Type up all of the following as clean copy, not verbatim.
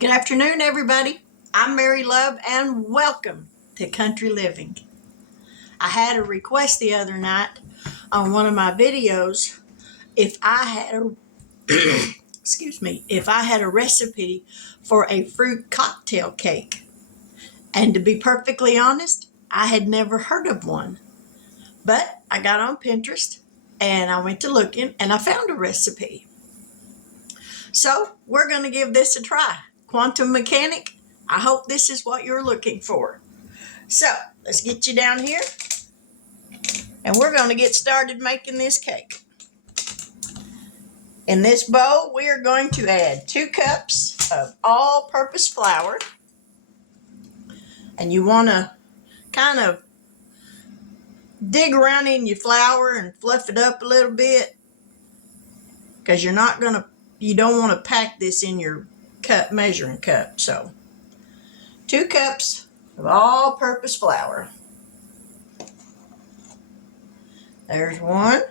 Good afternoon, everybody. I'm Mary Love, and welcome to Country Living. I had a request the other night on one of my videos if I had a if I had a recipe for a fruit cocktail cake. And to be perfectly honest, I had never heard of one. But I got on Pinterest and I went to looking and I found a recipe. So we're going to give this a try. Quantum mechanic, I hope this is what you're looking for. So let's get you down here and we're going to get started making this cake. In this bowl, we are going to add 2 cups of all-purpose flour. And you want to kind of dig around in your flour and fluff it up a little bit, because you don't want to pack this in your measuring cup. So 2 cups of all-purpose flour. There's one.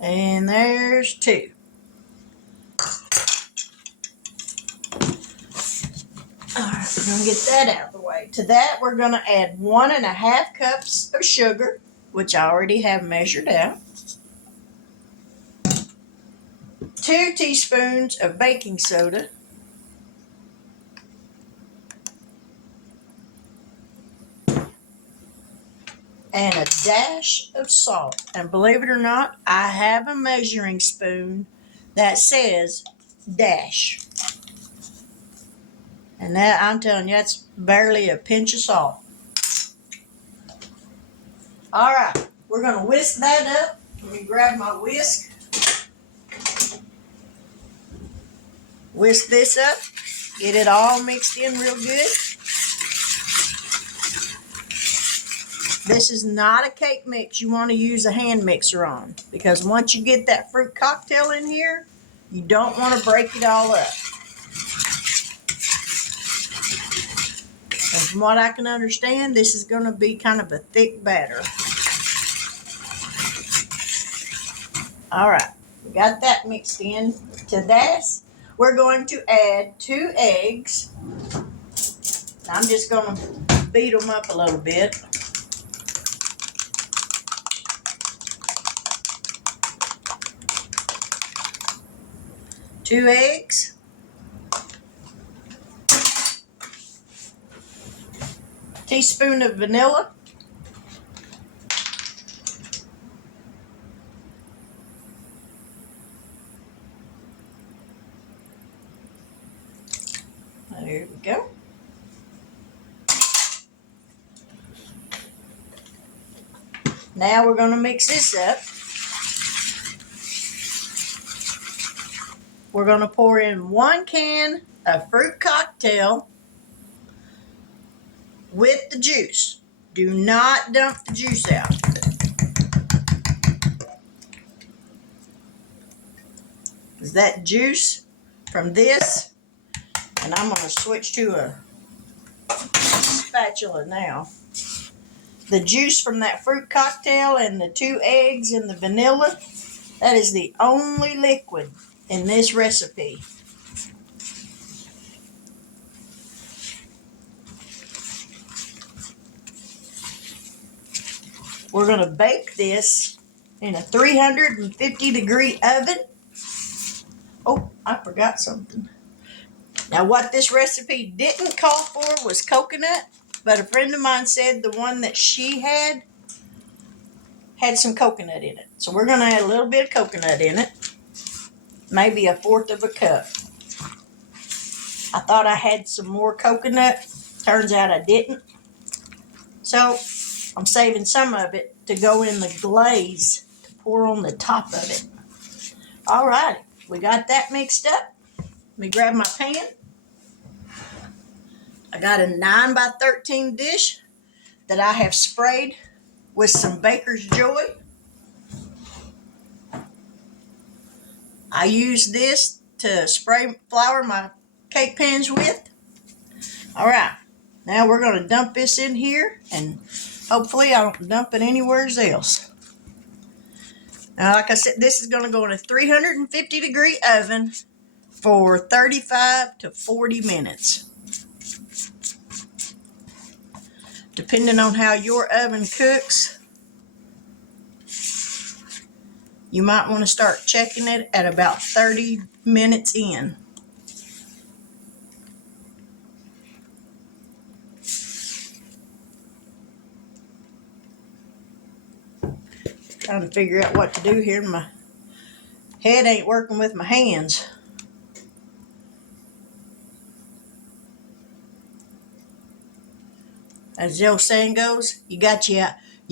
And there's 2. All right, we're going to get that out of the way. To that, we're going to add 1.5 cups of sugar, which I already have measured out. 2 teaspoons of baking soda. And a dash of salt. And believe it or not, I have a measuring spoon that says dash. And that, I'm telling you, that's barely a pinch of salt. All right, we're going to whisk that up. Let me grab my whisk. Whisk this up. Get it all mixed in real good. This is not a cake mix you want to use a hand mixer on, because once you get that fruit cocktail in here, you don't want to break it all up. And from what I can understand, this is going to be kind of a thick batter. All right, we got that mixed in. To this, we're going to add 2 eggs. I'm just going to beat them up a little bit. Two eggs. Teaspoon of vanilla. There we go. Now we're going to mix this up. We're going to pour in 1 can of fruit cocktail with the juice. Do not dump the juice out. Is that juice from this? And I'm going to switch to a spatula now. The juice from that fruit cocktail and the 2 eggs and the vanilla, that is the only liquid in this recipe. We're going to bake this in a 350-degree oven. Oh, I forgot something. Now, what this recipe didn't call for was coconut, but a friend of mine said the one that she had some coconut in it. So we're going to add a little bit of coconut in it, maybe 1/4 of a cup. I thought I had some more coconut. Turns out I didn't. So I'm saving some of it to go in the glaze to pour on the top of it. All right, we got that mixed up. Let me grab my pan. I got a 9 by 13 dish that I have sprayed with some Baker's Joy. I use this to flour my cake pans with. All right, now we're going to dump this in here, and hopefully I don't dump it anywhere else. Now, like I said, this is going to go in a 350 degree oven for 35 to 40 minutes. Depending on how your oven cooks, you might want to start checking it at about 30 minutes in. Trying to figure out what to do here. My head ain't working with my hands. As the old saying goes, you got your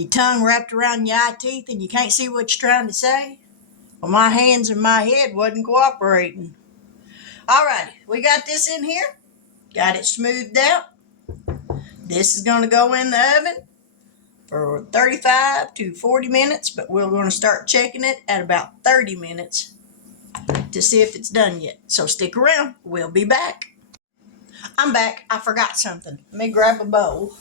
tongue wrapped around your eye teeth and you can't see what you're trying to say. Well, my hands and my head wasn't cooperating. Alrighty, we got this in here. Got it smoothed out. This is going to go in the oven for 35 to 40 minutes, but we're going to start checking it at about 30 minutes to see if it's done yet. So stick around. We'll be back. I'm back. I forgot something. Let me grab a bowl.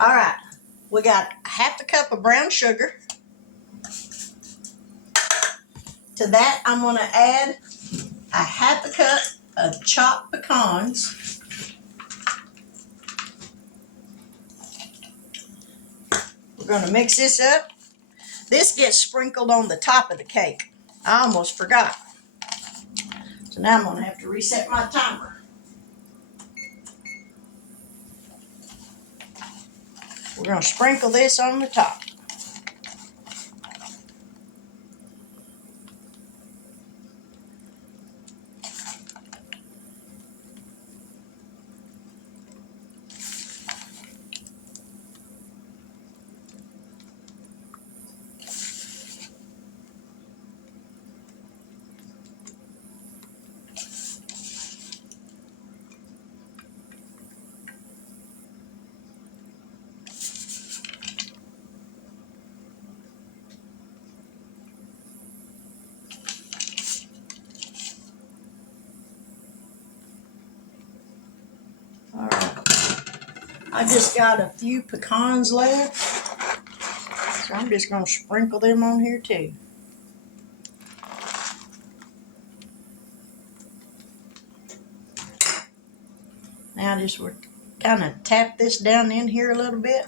All right, we got half a cup of brown sugar. To that, I'm going to add a half a cup of chopped pecans. We're going to mix this up. This gets sprinkled on the top of the cake. I almost forgot. So now I'm going to have to reset my timer. We're going to sprinkle this on the top. All right. I just got a few pecans left, so I'm just going to sprinkle them on here too. Now just we're kind of tap this down in here a little bit.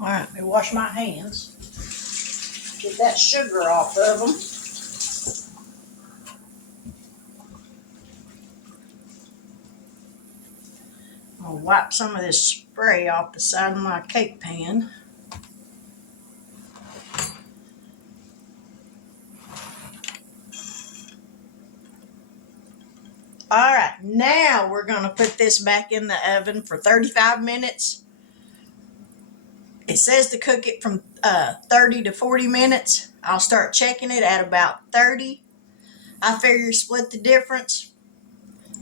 All right, let me wash my hands. Get that sugar off of them. I'll wipe some of this spray off the side of my cake pan. All right, now we're going to put this back in the oven for 35 minutes. It says to cook it from 30 to 40 minutes. I'll start checking it at about 30. I figure split the difference.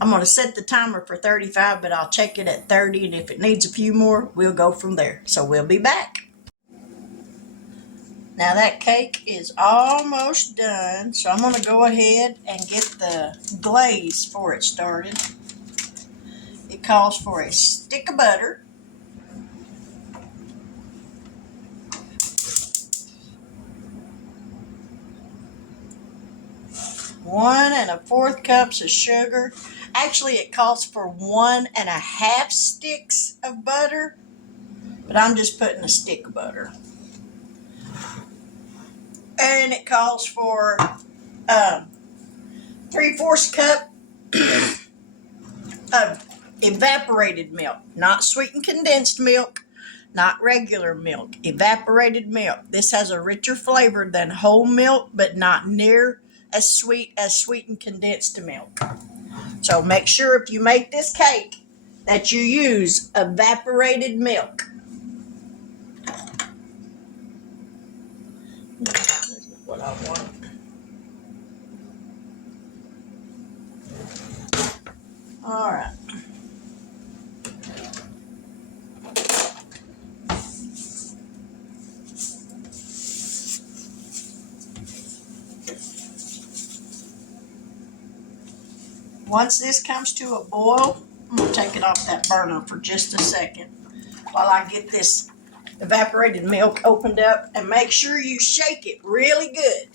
I'm going to set the timer for 35, but I'll check it at 30, and if it needs a few more, we'll go from there. So we'll be back. Now that cake is almost done, so I'm going to go ahead and get the glaze for it started. It calls for a stick of butter, 1 1/4 cups of sugar. Actually, it calls for 1 1/2 sticks of butter, but I'm just putting a stick of butter. And it calls for 3/4 cup of evaporated milk, not sweetened condensed milk, not regular milk, evaporated milk. This has a richer flavor than whole milk, but not near as sweet as sweetened condensed milk. So make sure if you make this cake that you use evaporated milk. I want. All right. Once this comes to a boil, I'm going to take it off that burner for just a second while I get this evaporated milk opened up, and make sure you shake it really good.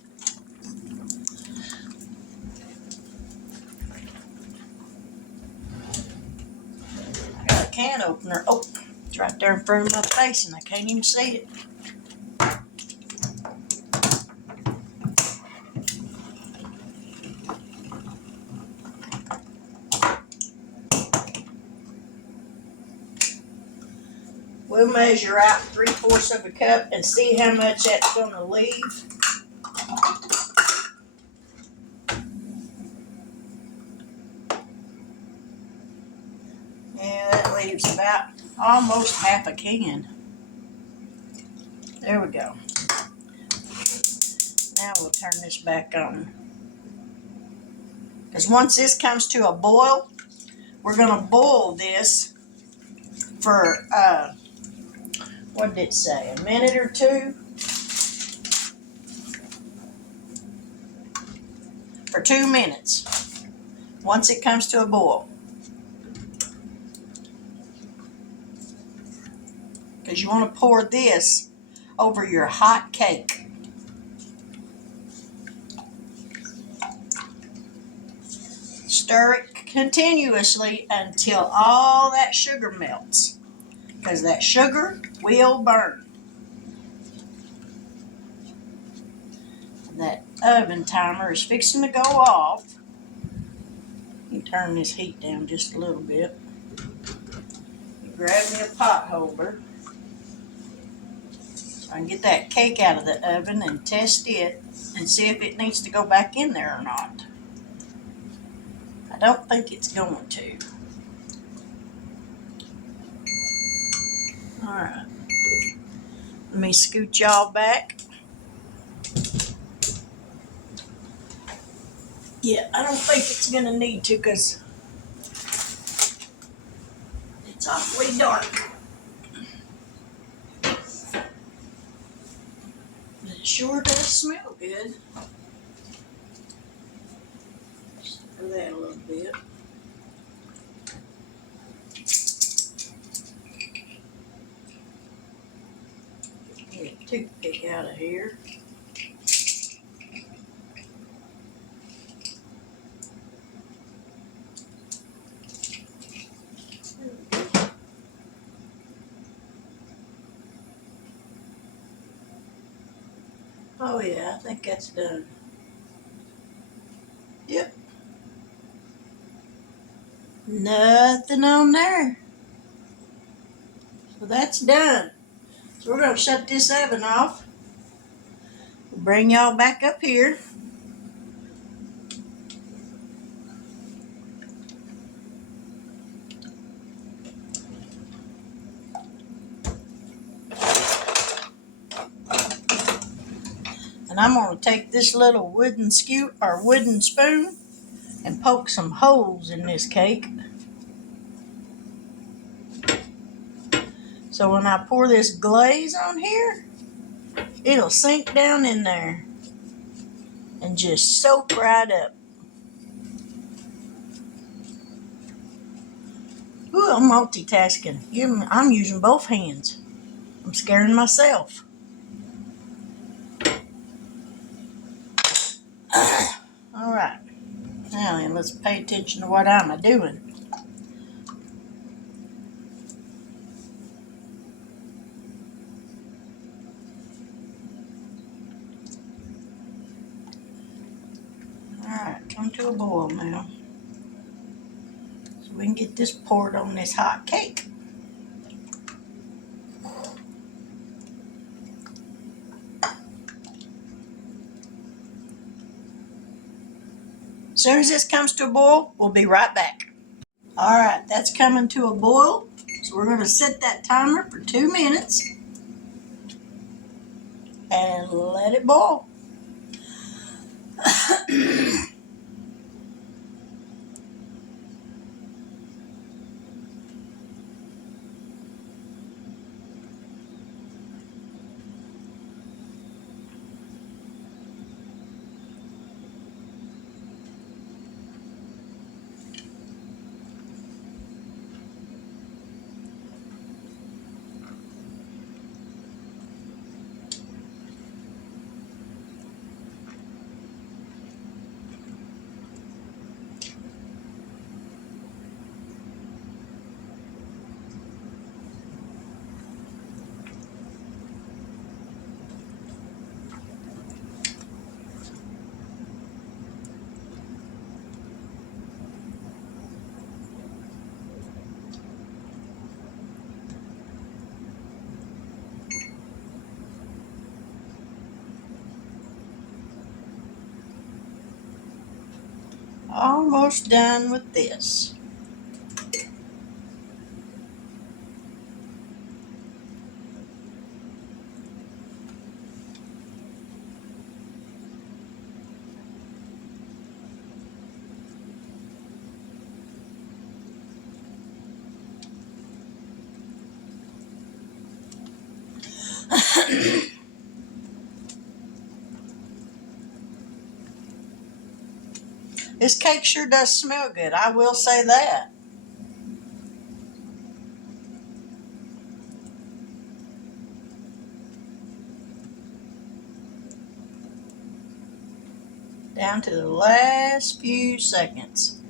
I got a can opener. Oh, it's right there in front of my face and I can't even see it. We'll measure out 3/4 of a cup and see how much that's going to leave. Yeah, that leaves about almost half a can. There we go. Now we'll turn this back on. Because once this comes to a boil, we're going to boil this for, what did it say, a minute or two? For 2 minutes, once it comes to a boil. Because you want to pour this over your hot cake. Stir it continuously until all that sugar melts, because that sugar will burn. That oven timer is fixing to go off. You turn this heat down just a little bit. Grab me a pot holder so I can get that cake out of the oven and test it and see if it needs to go back in there or not. I don't think it's going to. Alright. Let me scoot y'all back. Yeah, I don't think it's going to need to because it's awfully dark. But it sure does smell good. Stir that a little bit. Get a toothpick out of here. Oh yeah, I think that's done. Yep. Nothing on there. So that's done. So we're going to shut this oven off. We'll bring y'all back up here. And I'm going to take this little wooden scoop or wooden spoon and poke some holes in this cake. So when I pour this glaze on here, it'll sink down in there and just soak right up. Ooh, I'm multitasking. I'm using both hands. I'm scaring myself. All right. Now then, let's pay attention to what I'm doing. Alright, come to a boil now. So we can get this poured on this hot cake. As soon as this comes to a boil, we'll be right back. Alright, that's coming to a boil. So we're going to set that timer for 2 minutes and let it boil. Almost done with this. This cake sure does smell good, I will say that. Down to the last few seconds.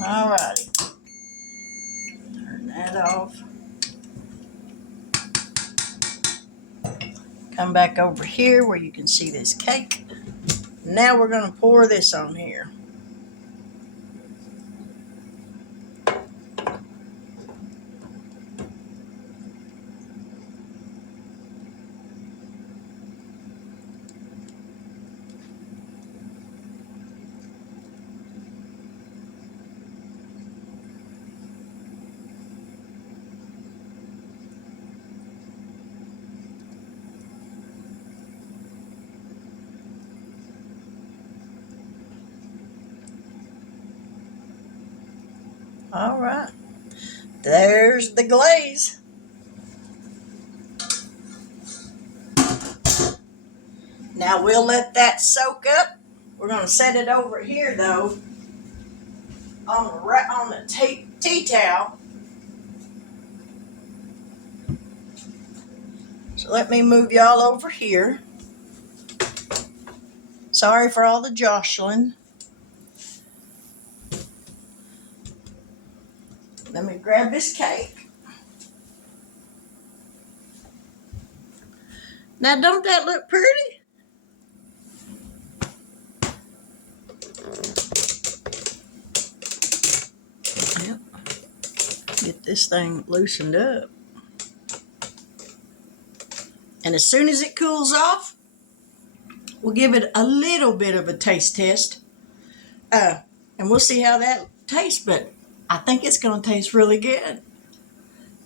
Alrighty. Turn that off. Come back over here where you can see this cake. Now we're going to pour this on here. All right, there's the glaze. Now we'll let that soak up. We're going to set it over here though on the tea towel. So let me move y'all over here. Sorry for all the jostling. Let me grab this cake. Now don't that look pretty? Yep. Get this thing loosened up. And as soon as it cools off, we'll give it a little bit of a taste test. And we'll see how that tastes, but I think it's going to taste really good.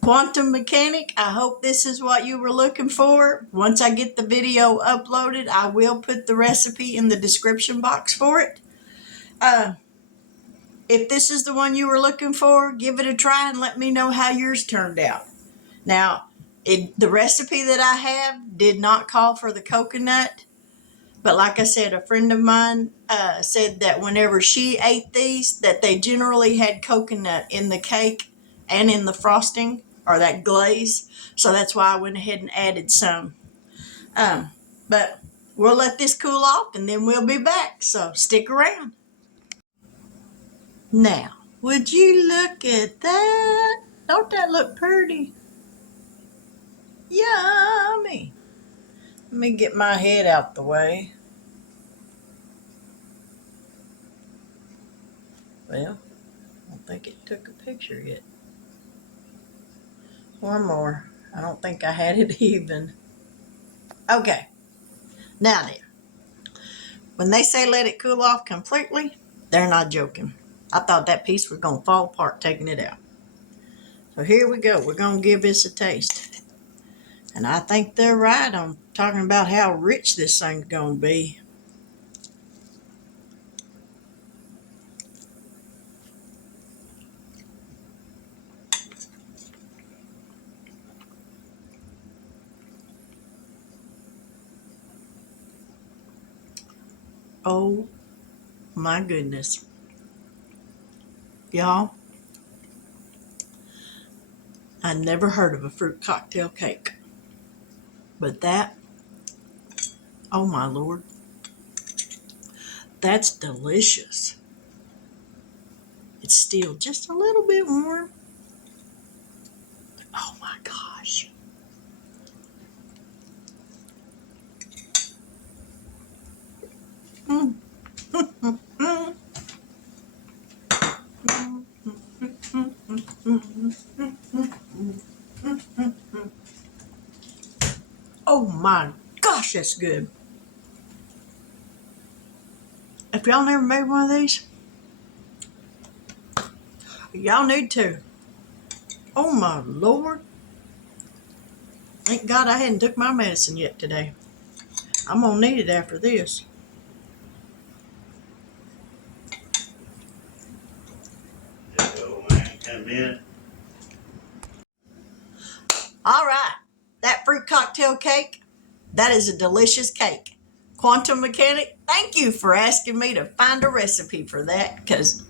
Quantum Mechanic, I hope this is what you were looking for. Once I get the video uploaded, I will put the recipe in the description box for it. If this is the one you were looking for, give it a try and let me know how yours turned out. Now, the recipe that I have did not call for the coconut, but like I said, a friend of mine said that whenever she ate these, that they generally had coconut in the cake and in the frosting, or that glaze. So that's why I went ahead and added some. But we'll let this cool off and then we'll be back. So stick around. Now, would you look at that? Don't that look pretty? Yummy. Let me get my head out the way. Well, I don't think it took a picture yet. One more. I don't think I had it even. Okay. Now then, when they say let it cool off completely, they're not joking. I thought that piece was going to fall apart taking it out. So here we go. We're going to give this a taste. And I think they're right on talking about how rich this thing's going to be. Oh my goodness. Y'all, I never heard of a fruit cocktail cake. But that, oh my Lord, that's delicious. It's still just a little bit warm. Oh my gosh. Mm. just good. If y'all never made one of these, y'all need to. Oh my Lord. Thank God I hadn't took my medicine yet today. I'm gonna need it after this. Just old man come in. All right, that fruit cocktail cake, that is a delicious cake. Quantum Mechanic, thank you for asking me to find a recipe for that, because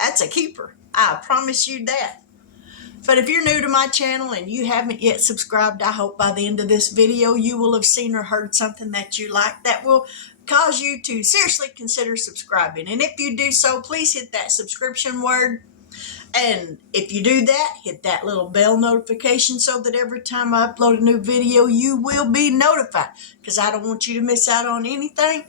that's a keeper. I promise you that. But if you're new to my channel and you haven't yet subscribed, I hope by the end of this video you will have seen or heard something that you like that will cause you to seriously consider subscribing. And if you do so, please hit that subscription word. And if you do that, hit that little bell notification so that every time I upload a new video, you will be notified, because I don't want you to miss out on anything.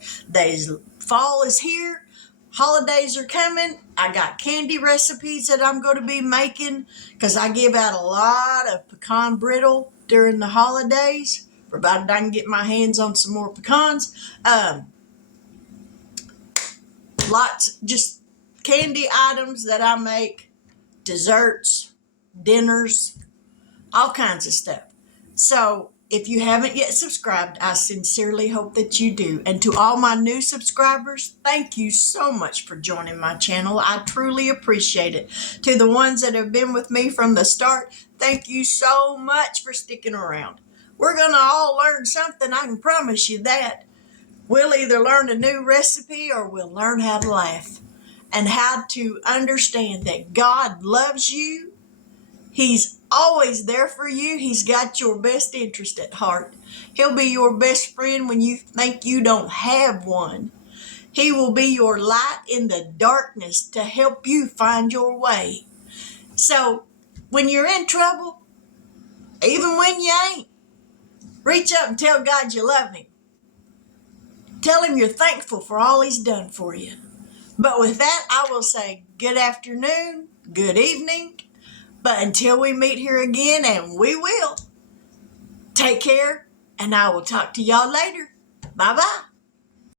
Fall is here. Holidays are coming. I got candy recipes that I'm going to be making, because I give out a lot of pecan brittle during the holidays, provided I can get my hands on some more pecans. Lots, just candy items that I make, desserts, dinners, all kinds of stuff. So if you haven't yet subscribed, I sincerely hope that you do. And to all my new subscribers, thank you so much for joining my channel. I truly appreciate it. To the ones that have been with me from the start, thank you so much for sticking around. We're going to all learn something, I can promise you that. We'll either learn a new recipe or we'll learn how to laugh and how to understand that God loves you. He's always there for you. He's got your best interest at heart. He'll be your best friend when you think you don't have one. He will be your light in the darkness to help you find your way. So when you're in trouble, even when you ain't, reach up and tell God you love him. Tell him you're thankful for all he's done for you. But with that, I will say good afternoon, good evening. But until we meet here again, and we will, take care, and I will talk to y'all later. Bye-bye.